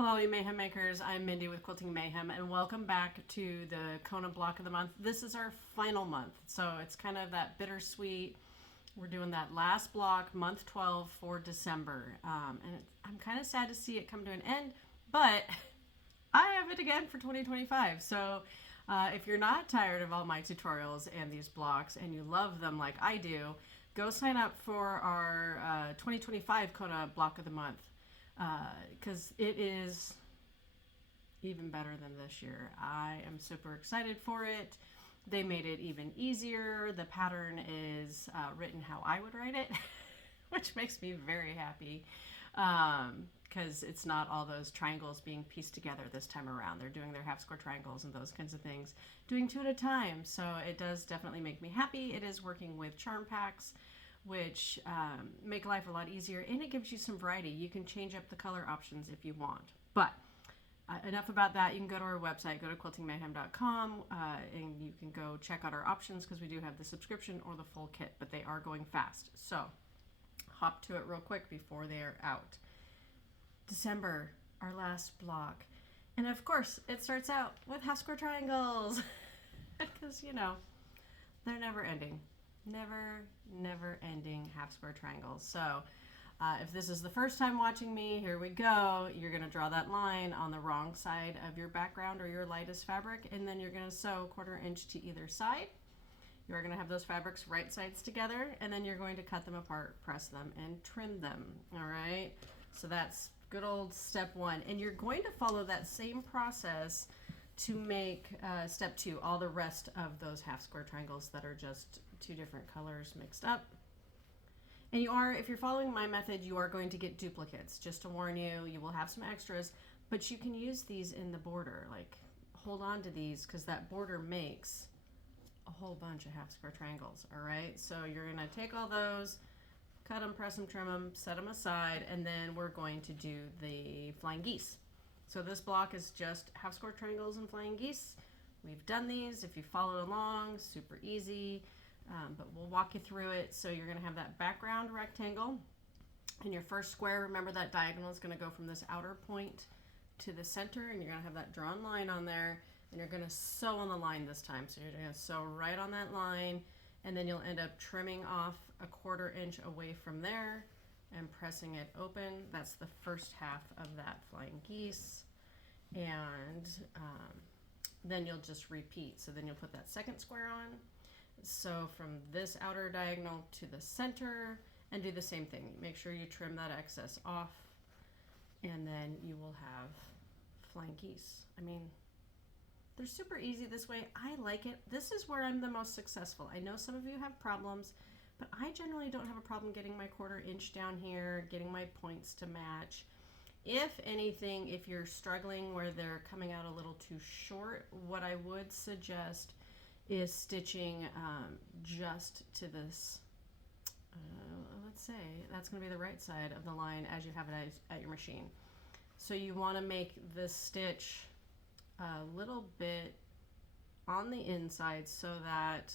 Hello, you Mayhem Makers. I'm Mindy with Quilting Mayhem, and welcome back to the Kona block of the month. This is our final month, so it's kind of that bittersweet. We're doing that last block, month 12 for December, I'm kind of sad to see it come to an end, but I have it again for 2025. So if you're not tired of all my tutorials and these blocks, and you love them like I do, go sign up for our 2025 Kona block of the month. Because it is even better than this year. I am super excited for it. They made it even easier. The pattern is written how I would write it, which makes me very happy because it's not all those triangles being pieced together this time around. They're doing their half square triangles and those kinds of things, doing 2 at a time. So it does definitely make me happy. It is working with charm packs, which make life a lot easier, and it gives you some variety. You can change up the color options if you want. But enough about that. You can go to our website, go to quiltingmayhem.com, and you can go check out our options because we do have the subscription or the full kit, but they are going fast. So hop to it real quick before they're out. December, our last block. And of course, it starts out with half square triangles because, you know, they're never ending. Never ending half square triangles. So if this is the first time watching me, here we go. You're going to draw that line on the wrong side of your background or your lightest fabric, and then you're going to sew 1/4 inch to either side. You're going to have those fabrics right sides together, and then you're going to cut them apart, press them, and trim them. All right, so that's good old step 1, and you're going to follow that same process to make step 2, all the rest of those half square triangles that are just 2 different colors mixed up. And you are, if you're following my method, you are going to get duplicates. Just to warn you, you will have some extras, but you can use these in the border. Like, hold on to these because that border makes a whole bunch of half square triangles. All right, so you're gonna take all those, cut them, press them, trim them, set them aside, and then we're going to do the flying geese. So this block is just half square triangles and flying geese. We've done these. If you followed along, super easy. But we'll walk you through it. So you're going to have that background rectangle in your first square. Remember that diagonal is going to go from this outer point to the center, and you're going to have that drawn line on there, and you're going to sew on the line this time. So you're going to sew right on that line, and then you'll end up trimming off 1/4 inch away from there and pressing it open. That's the first half of that flying geese, and then you'll just repeat. So then you'll put that second square on. So from this outer diagonal to the center, and do the same thing. Make sure you trim that excess off, and then you will have flying geese. I mean, they're super easy this way. I like it. This is where I'm the most successful. I know some of you have problems, but I generally don't have a problem getting my 1/4 inch down here, getting my points to match. If anything, if you're struggling where they're coming out a little too short, what I would suggest is stitching just to this, let's say that's going to be the right side of the line as you have it at your machine. So you want to make this stitch a little bit on the inside so that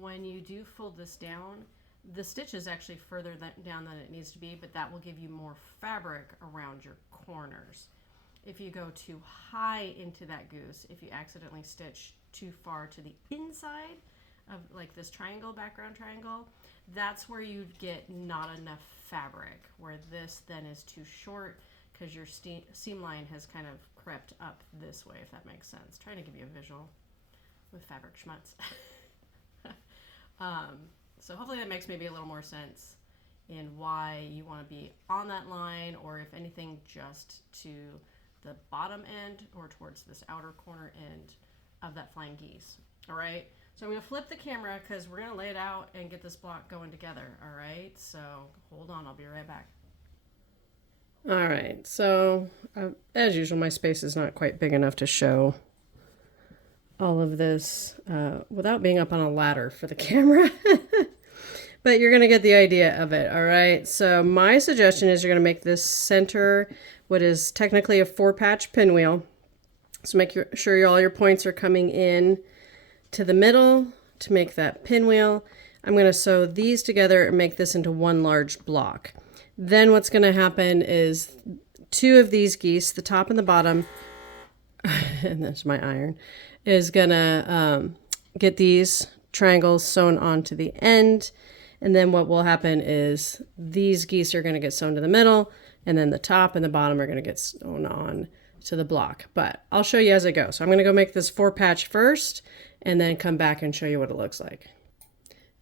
when you do fold this down, the stitch is actually further down than it needs to be, but that will give you more fabric around your corners. If you go too high into that goose, if you accidentally stitch too far to the inside of like this triangle, background triangle, that's where you'd get not enough fabric, where this then is too short because your seam line has kind of crept up this way, if that makes sense. Trying to give you a visual with fabric schmutz. So hopefully that makes maybe a little more sense in why you want to be on that line, or if anything, just to the bottom end or towards this outer corner end of that flying geese. All right, so I'm going to flip the camera because we're going to lay it out and get this block going together. All right, so hold on, I'll be right back. All right, so as usual, my space is not quite big enough to show all of this without being up on a ladder for the camera. But you're going to get the idea of it. All right, so my suggestion is you're going to make this center what is technically a 4-patch pinwheel. So make sure all your points are coming in to the middle to make that pinwheel. I'm going to sew these together and make this into one large block. Then what's going to happen is two of these geese, the top and the bottom, and that's my iron, is gonna get these triangles sewn onto the end. And then what will happen is these geese are gonna get sewn to the middle, and then the top and the bottom are gonna get sewn on to the block. But I'll show you as I go. So I'm gonna go make this 4-patch first, and then come back and show you what it looks like.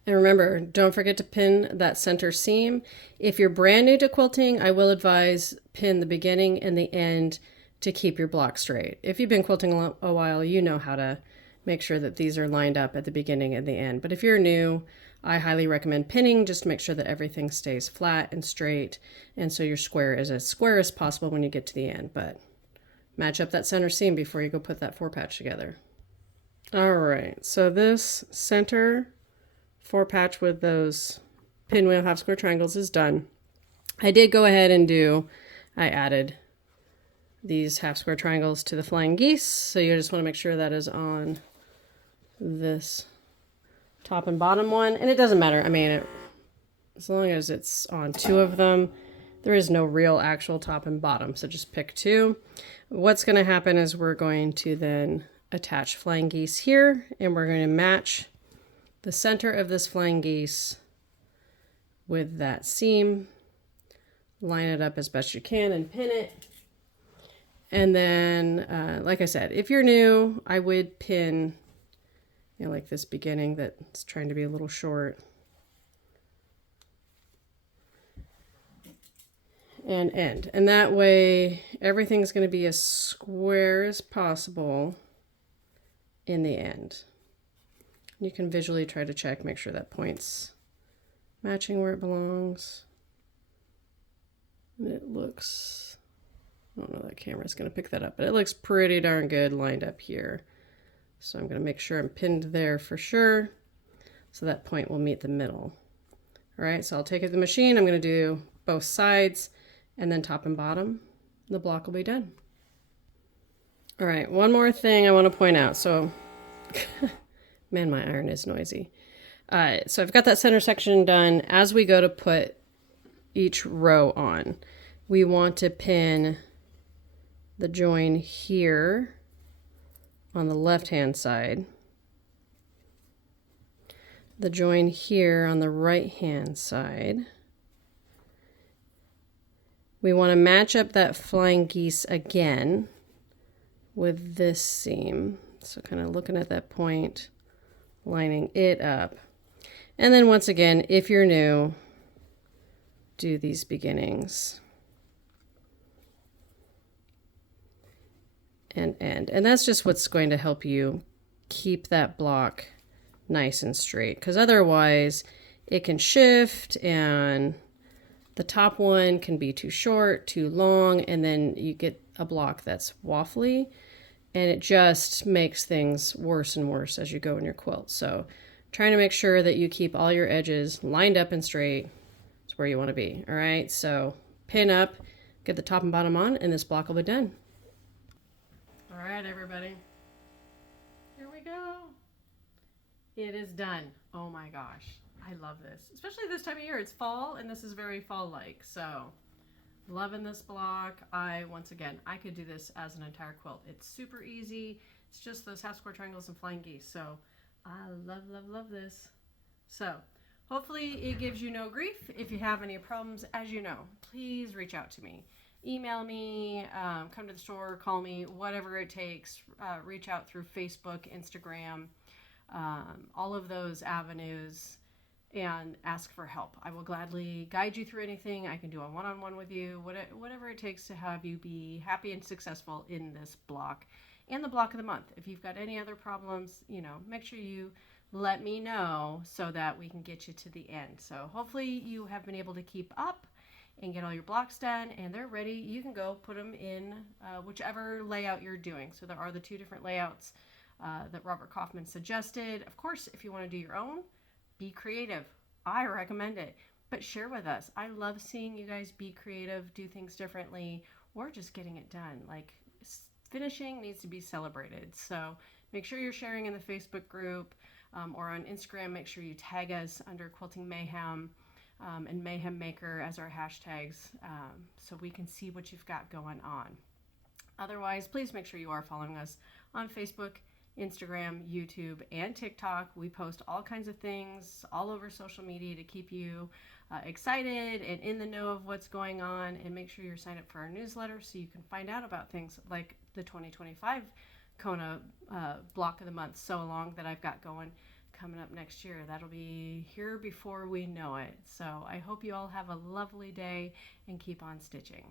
And remember, don't forget to pin that center seam. If you're brand new to quilting, I will advise pin the beginning and the end to keep your block straight. If you've been quilting a while, you know how to make sure that these are lined up at the beginning and the end. But if you're new, I highly recommend pinning just to make sure that everything stays flat and straight, and so your square is as square as possible when you get to the end. But match up that center seam before you go put that 4-patch together. All right, so this center 4-patch with those pinwheel half square triangles is done. I did go ahead and I added these half square triangles to the flying geese, so you just want to make sure that is on this top and bottom one. And it doesn't matter, I mean, as long as it's on 2 of them. There is no real actual top and bottom, so just pick 2. What's going to happen is we're going to then attach flying geese here, and we're going to match the center of this flying geese with that seam. Line it up as best you can and pin it. And then, like I said, if you're new, I would pin, like this beginning that's trying to be a little short. And end. And that way, everything's going to be as square as possible in the end. You can visually try to check, make sure that point's matching where it belongs. And it looks, I don't know, that camera's going to pick that up, but it looks pretty darn good lined up here. So I'm going to make sure I'm pinned there for sure, so that point will meet the middle. All right, so I'll take it to the machine. I'm going to do both sides and then top and bottom. The block will be done. All right, one more thing I want to point out. So man, my iron is noisy. So I've got that center section done. As we go to put each row on, we want to pin the join here on the left-hand side, the join here on the right-hand side. We want to match up that flying geese again with this seam. So kind of looking at that point, lining it up. And then once again, if you're new, do these beginnings and end. And that's just what's going to help you keep that block nice and straight, because otherwise it can shift and the top one can be too short, too long, and then you get a block that's waffly. And it just makes things worse and worse as you go in your quilt. So trying to make sure that you keep all your edges lined up and straight is where you want to be. All right, so pin up, get the top and bottom on, and this block will be done. All right, everybody. Here we go. It is done. Oh my gosh, I love this. Especially this time of year. It's fall, and this is very fall-like. So loving this block. Once again, I could do this as an entire quilt. It's super easy. It's just those half square triangles and flying geese. So I love, love, love this. So hopefully it gives you no grief. If you have any problems, as you know, please reach out to me. Email me, come to the store, call me, whatever it takes. Reach out through Facebook, Instagram, all of those avenues, and ask for help. I will gladly guide you through anything. I can do a one-on-one with you, whatever it takes to have you be happy and successful in this block and the block of the month. If you've got any other problems, make sure you let me know so that we can get you to the end. So hopefully you have been able to keep up and get all your blocks done, and they're ready. You can go put them in whichever layout you're doing. So there are the 2 different layouts that Robert Kaufman suggested. Of course, if you want to do your own, be creative. I recommend it, but share with us. I love seeing you guys be creative, do things differently, or just getting it done. Like, finishing needs to be celebrated. So make sure you're sharing in the Facebook group or on Instagram. Make sure you tag us under Quilting Mayhem. and Mayhem Maker as our hashtags, so we can see what you've got going on. Otherwise, please make sure you are following us on Facebook, Instagram, YouTube, and TikTok. We post all kinds of things all over social media to keep you excited and in the know of what's going on. And make sure you're signed up for our newsletter so you can find out about things like the 2025 Kona block of the month, So Long, that I've got going coming up next year. That'll be here before we know it. So I hope you all have a lovely day and keep on stitching.